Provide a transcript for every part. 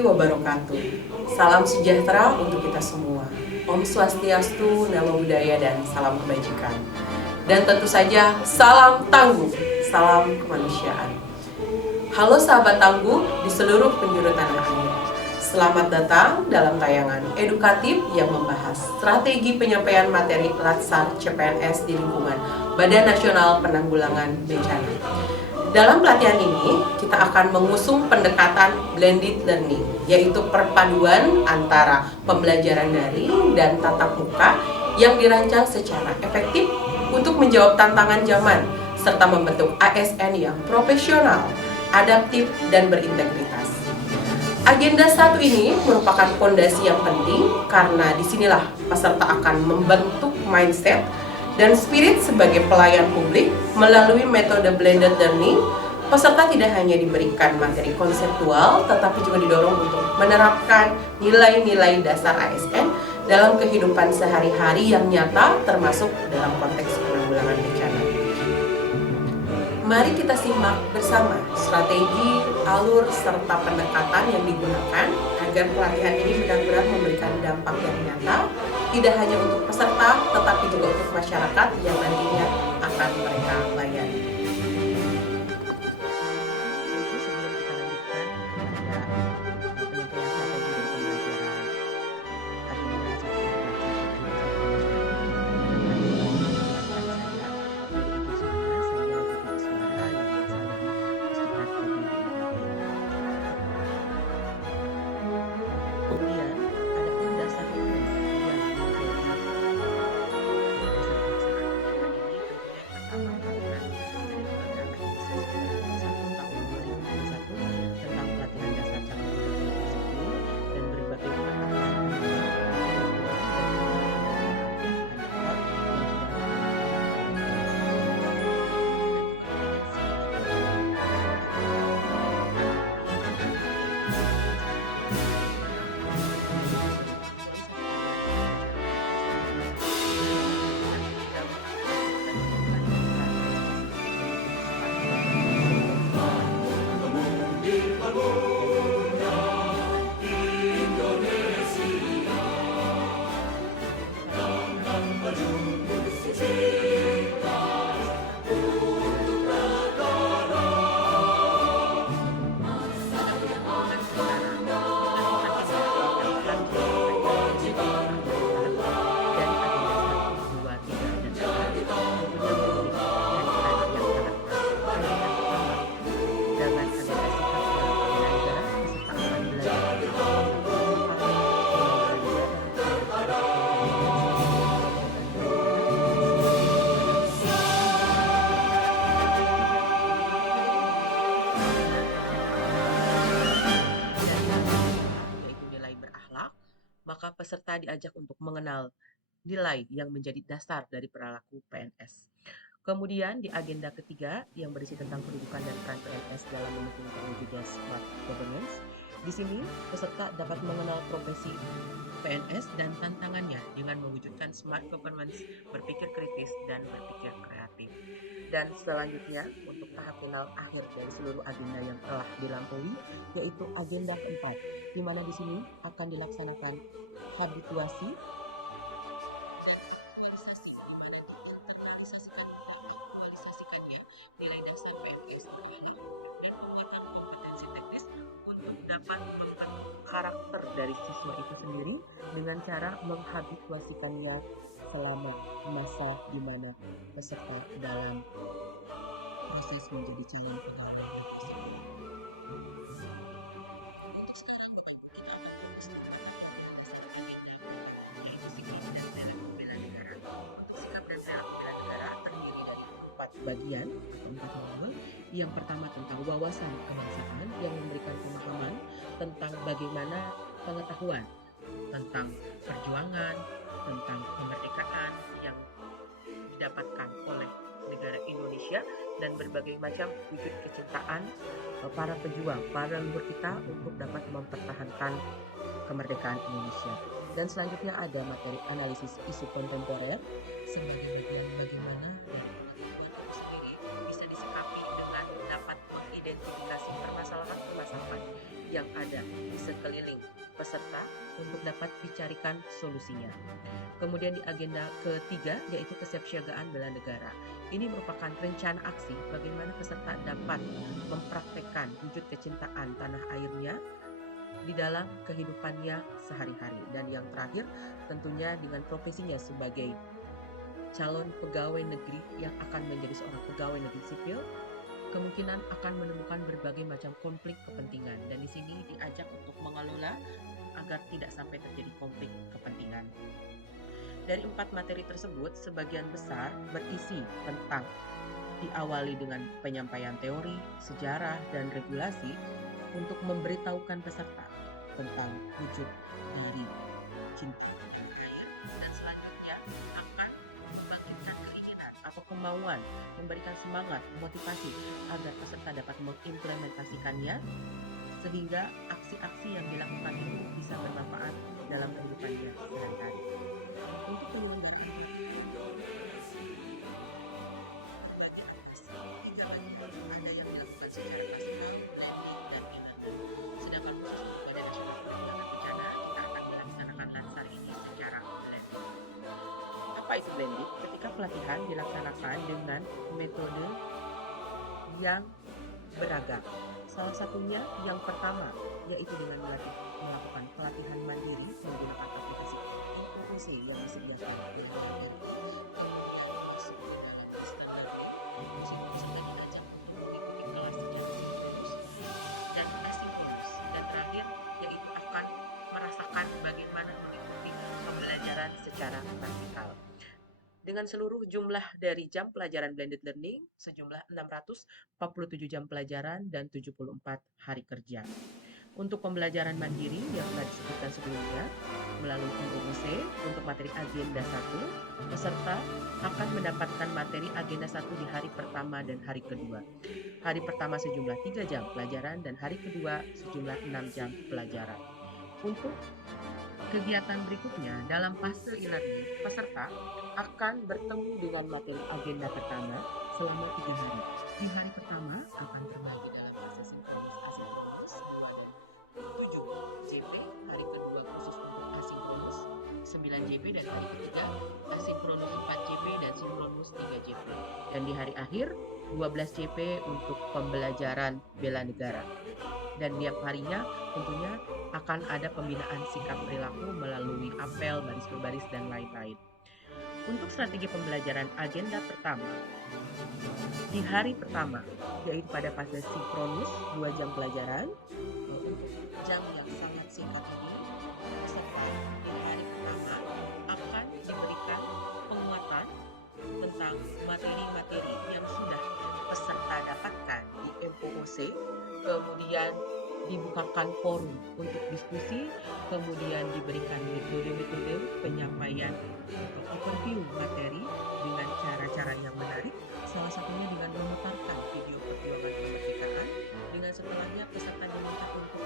warahmatullahi wabarakatuh. Salam sejahtera untuk kita semua. Om Swastiastu, Namo Buddhaya, dan salam kebajikan. Dan tentu saja salam tangguh, salam kemanusiaan. Halo sahabat tangguh di seluruh penjuru tanah air. Selamat datang dalam tayangan edukatif yang membahas strategi penyampaian materi Latsar CPNS di lingkungan Badan Nasional Penanggulangan Bencana. Dalam pelatihan ini, kita akan mengusung pendekatan blended learning, yaitu perpaduan antara pembelajaran daring dan tatap muka yang dirancang secara efektif untuk menjawab tantangan zaman, serta membentuk ASN yang profesional, adaptif, dan berintegritas. Agenda satu ini merupakan fondasi yang penting karena disinilah peserta akan membentuk mindset dan spirit sebagai pelayan publik. Melalui metode blended learning, peserta tidak hanya diberikan materi konseptual, tetapi juga didorong untuk menerapkan nilai-nilai dasar ASN dalam kehidupan sehari-hari yang nyata, termasuk dalam konteks penanggulangan bencana. Mari kita simak bersama strategi, alur, serta pendekatan yang digunakan agar pelatihan ini benar-benar memberikan dampak yang nyata, tidak hanya untuk peserta, tetapi juga untuk masyarakat yang nantinya akan mereka layani. Maka peserta diajak untuk mengenal nilai yang menjadi dasar dari perilaku PNS. Kemudian di agenda ketiga yang berisi tentang kedudukan dan peran PNS dalam mendukung terwujudnya smart governance, di sini peserta dapat mengenal profesi PNS dan tantangannya dengan mewujudkan smart governance, berpikir kritis dan berpikir kreatif. Dan selanjutnya untuk tahap final akhir dari seluruh agenda yang telah dilampaui, yaitu agenda keempat, di mana di sini akan dilaksanakan habituasi dan aktualisasi, di mana mengaktualisasikannya nilai dasar PNS dan penguatan kompetensi teknis untuk dapat membentuk karakter dari siswa itu sendiri dengan cara menghabituasikannya selama masa di mana peserta dalam proses menjadi calon pegawai tersebut. Bagian atau 4 modul. Yang pertama tentang wawasan kebangsaan yang memberikan pemahaman tentang bagaimana pengetahuan tentang perjuangan, tentang kemerdekaan yang didapatkan oleh negara Indonesia dan berbagai macam wujud kecintaan para pejuang, para leluhur kita untuk dapat mempertahankan kemerdekaan Indonesia. Dan selanjutnya ada materi analisis isu kontemporer sebagai bagaimana bisa disikapi dengan dapat mengidentifikasi permasalahan-permasalahan yang ada di sekeliling peserta untuk dapat dicarikan solusinya. Kemudian di agenda ketiga yaitu kesiapsiagaan bela negara. Ini merupakan rencana aksi bagaimana peserta dapat mempraktekkan wujud kecintaan tanah airnya di dalam kehidupannya sehari-hari. Dan yang terakhir tentunya dengan profesinya sebagai calon pegawai negeri yang akan menjadi seorang pegawai negeri sipil, kemungkinan akan menemukan berbagai macam konflik kepentingan, dan di sini diajak untuk mengelola agar tidak sampai terjadi konflik kepentingan. Dari 4 materi tersebut, sebagian besar berisi tentang diawali dengan penyampaian teori, sejarah, dan regulasi untuk memberitahukan peserta tentang wujud diri, cinta tanah air, dan selanjutnya akan membangkitkan keinginan atau kemauan, memberikan semangat, motivasi agar peserta dapat mengimplementasikannya sehingga aksi-aksi yang dilakukan itu bisa bermanfaat dalam kehidupannya sehari-hari. Untuk penyelenggara latihan asli 3 bagian, ada yang dilakukan secara nasional, planning, dan e-learning. Sedangkan khusus untuk Badan Nasional Penanggulangan Bencana kita akan melaksanakan lansar ini secara blending. Apa itu blending? Ketika pelatihan dilaksanakan dengan metode yang beragam. Salah satunya yang pertama yaitu dengan melakukan pelatihan mandiri menggunakan aplikasi IPOC yang disediakan dan asinkronus, dan terakhir yaitu akan merasakan bagaimana mengikuti pembelajaran secara praktikal. Dengan seluruh jumlah dari jam pelajaran blended learning sejumlah 647 jam pelajaran dan 74 hari kerja. Untuk pembelajaran mandiri yang telah disebutkan sebelumnya, melalui IPOC untuk materi agenda 1, peserta akan mendapatkan materi agenda 1 di hari pertama dan hari kedua. Hari pertama sejumlah 3 jam pelajaran dan hari kedua sejumlah 6 jam pelajaran. Untuk kegiatan berikutnya dalam fase e-learning, peserta akan bertemu dengan materi agenda pertama selama 3 hari. Di hari pertama akan berbagi dalam fase sinkronus asinkronus 2 dan 7 JP, hari kedua khusus untuk asinkronus 9 JP, dan hari ketiga asinkronus 4 JP dan sinkronus 3 JP. Dan di hari akhir 12 JP untuk pembelajaran bela negara. Dan tiap harinya tentunya akan ada pembinaan sikap perilaku melalui apel, baris per baris, dan lain-lain. Untuk strategi pembelajaran agenda pertama, di hari pertama, yaitu pada fase sinkronus 2 jam pelajaran, untuk jam yang sangat singkat ini, peserta di hari pertama akan diberikan penguatan tentang materi-materi yang sudah peserta dapatkan di MOOC, kemudian dibukakan forum untuk diskusi, kemudian diberikan metode-metode penyampaian atau overview materi dengan cara-cara yang menarik, salah satunya dengan memutarkan video perjuangan kemerdekaan, dengan setelahnya peserta diminta untuk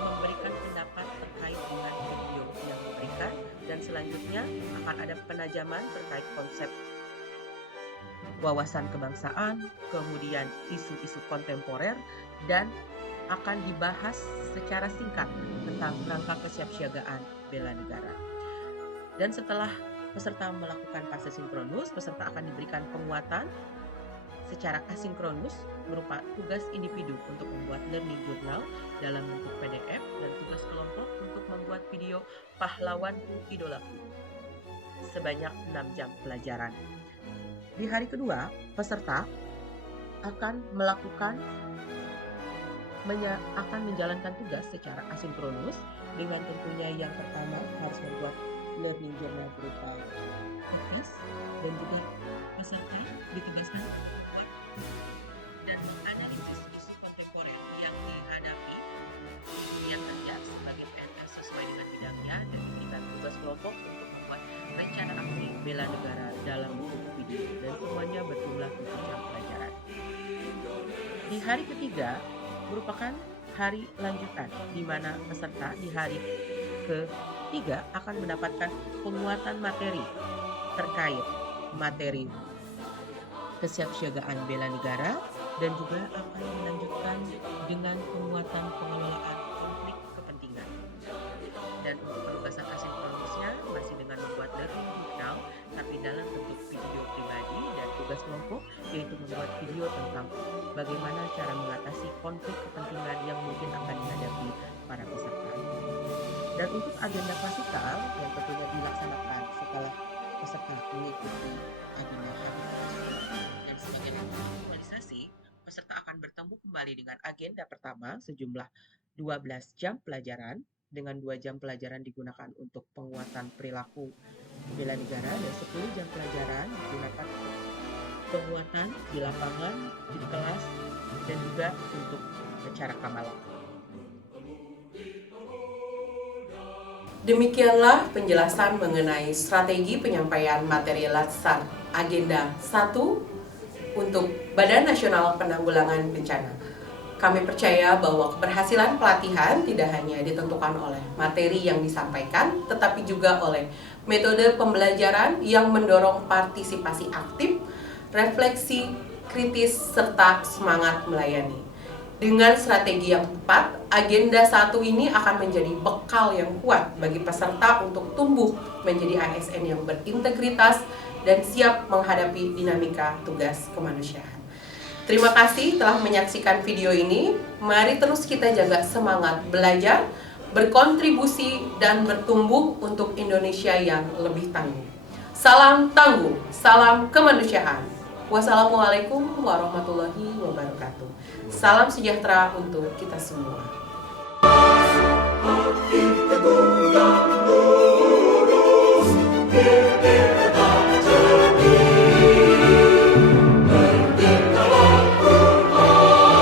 memberikan pendapat terkait dengan video yang diberikan, dan selanjutnya akan ada penajaman terkait konsep wawasan kebangsaan, kemudian isu-isu kontemporer, dan akan dibahas secara singkat tentang rangka kesiapsiagaan bela negara. Dan setelah peserta melakukan fase sinkronus, peserta akan diberikan penguatan secara asinkronus berupa tugas individu untuk membuat learning journal dalam bentuk PDF dan tugas kelompok untuk membuat video pahlawanku idolaku sebanyak 6 jam pelajaran. Di hari kedua, peserta akan menjalankan tugas secara asinkronus dengan tentunya yang pertama harus membuat learning journal berupa kertas, dan juga peserta ditugaskan dan ada isu-isu kontemporer yang dihadapi yang kerja sebagai PNS sesuai dengan bidangnya, dan diberikan tugas kelompok untuk membuat rencana aksi bela negara dalam bentuk video, dan semuanya berjumlah 7 jam pelajaran. Di hari ketiga merupakan hari lanjutan, di mana peserta di hari ketiga akan mendapatkan penguatan materi terkait materi kesiapsiagaan bela negara, dan juga akan dilanjutkan dengan penguatan pengelolaan konflik Dan untuk penugasan asinkronusnya masih dengan membuat learning journal, tapi dalam bentuk video pribadi, dan tugas kelompok yaitu membuat video tentang bagaimana cara mengatasi konflik kepentingan yang mungkin akan dihadapi para peserta. Dan untuk agenda klasikal yang tentunya dilaksanakan setelah peserta mengikuti agenda hari. Dan sebagai langkah aktualisasi, peserta akan bertemu kembali dengan agenda pertama sejumlah 12 jam pelajaran, dengan 2 jam pelajaran digunakan untuk penguatan perilaku bela negara dan 10 jam pelajaran digunakan untuk penguatan di lapangan, di kelas, dan juga untuk acara kamalan. Demikianlah penjelasan mengenai strategi penyampaian materi latsar Agenda 1 untuk Badan Nasional Penanggulangan Bencana. Kami percaya bahwa keberhasilan pelatihan tidak hanya ditentukan oleh materi yang disampaikan, tetapi juga oleh metode pembelajaran yang mendorong partisipasi aktif, refleksi kritis, serta semangat melayani. Dengan strategi yang tepat, agenda 1 ini akan menjadi bekal yang kuat bagi peserta untuk tumbuh menjadi ASN yang berintegritas dan siap menghadapi dinamika tugas kemanusiaan. Terima kasih telah menyaksikan video ini. Mari terus kita jaga semangat belajar, berkontribusi, dan bertumbuh untuk Indonesia yang lebih tangguh. Salam tangguh, salam kemanusiaan. Wassalamualaikum warahmatullahi wabarakatuh. Salam sejahtera untuk kita semua.